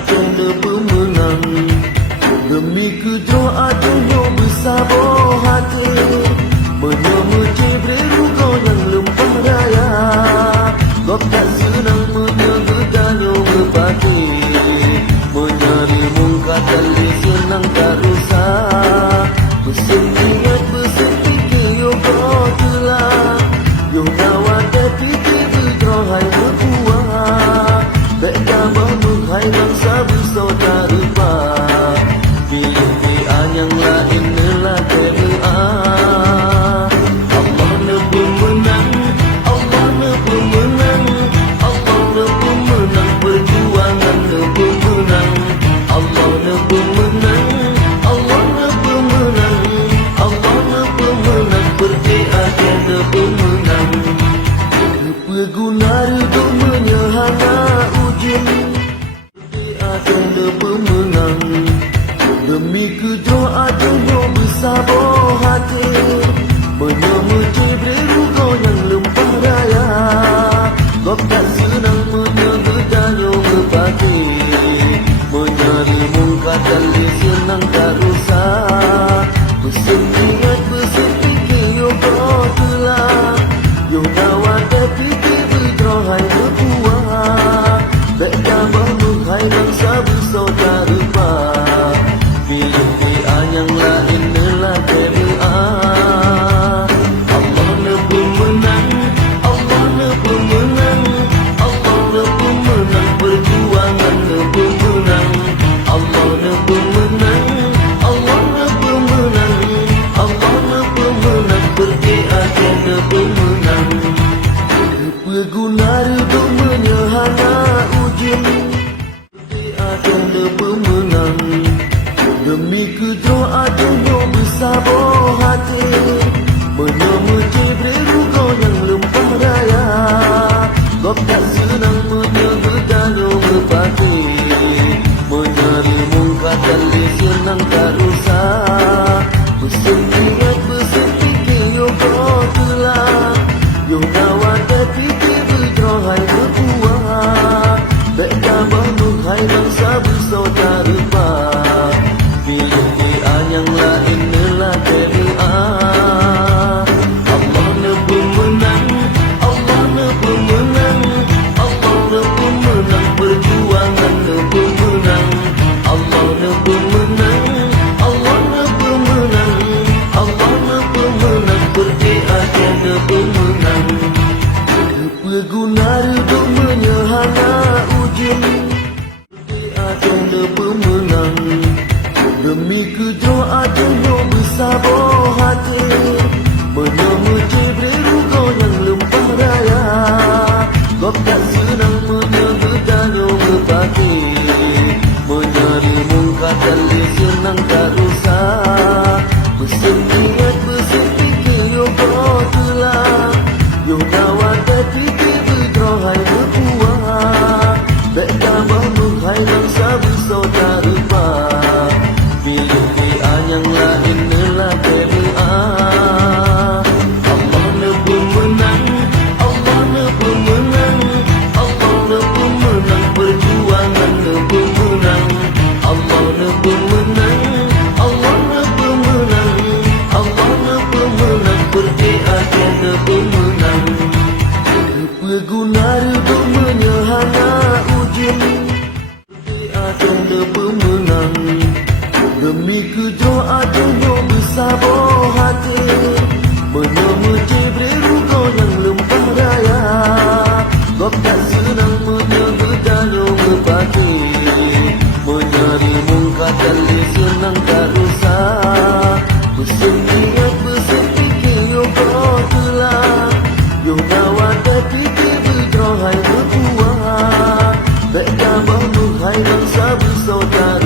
Kena pemenang demi kejuaannya bersabar hati, menyemeci beru kau yang lempah raya. Kau tak senang menyegedanya berpati, menyari muka tali senang tak rusak. Berseningat bersetikir yo kau telah, yo kawan terpikir bergerohai berbuah. Tak gambar menghai bangsa bersaudara. Pilih pilihan yang lain adalah PMA. Allah ne pemenang, Allah ne pemenang, Allah ne pemenang, perjuangan ne pemenang. Allah ne pemenang, Allah ne pemenang, Allah ne pemenang, percaya ne pemenang. Kepeguna reduk menyehana ujian, kena pemenang demi kejuaannya bersabar hati, menyemeci beru kau yang lempah raya. Kau tak senang menyegedanya berpati, menyari muka tali senang tak rusak. Berseningat bersetikir yo kau telah, yo kawan terpikir bergerohai berbuah. Tak gambar menghai bangsa bersaudara. Pilih pilihan yang lain adalah PMA. Allah ne pemenang, Allah ne pemenang, Allah ne pemenang, perjuangan ne pemenang. Allah ne pemenang, Allah ne pemenang, Allah ne pemenang, percaya ne pemenang. Kepeguna reduk menyehana ujian, kena pemenang demi kejuaannya bersabar hati, menyemeci beru kau yang lempah raya. Kau tak senang menyegedanya berpati, menyari muka tali senang tak rusak. Berseningat bersetikir yo kau telah, yo kawan terpikir bergerohai berbuah. Tak gambar menghai bangsa bersaudara. Pilih pilihan yang lain adalah PMA. Allah ne pemenang, Allah ne pemenang, Allah ne pemenang, perjuangan ne pemenang. Allah ne pemenang, Allah ne pemenang, Allah ne pemenang, percaya ne pemenang. Kepeguna reduk menyehana ujian, kena pemenang demi kejuaannya bersabar hati, menyemeci beru kau yang lempah raya. Kau tak senang menyegedanya berpati, menyari muka tali senang tak rusak. Berseningat bersetikir yo kau telah, yo kawan terpikir bergerohai berbuah. Tak gambar menghai bangsa bersaudara. Pilih pilihan yang lain adalah PMA. Allah ne pemenang, Allah ne pemenang, Allah ne pemenang, perjuangan ne pemenang. Allah ne pemenang, Allah ne pemenang, Allah ne pemenang, percaya ne pemenang. Kepeguna reduk menyehana ujian, kena pemenang demi kejuaannya bersabar hati, menyemeci beru kau yang lempah raya. Kau tak senang menyegedanya berpati, menyari muka tali senang tak rusak. Berseningat bersetikir yo kau telah, yo kawan terpikir bergerohai berbuah. Tak gambar menghai bangsa bersaudara.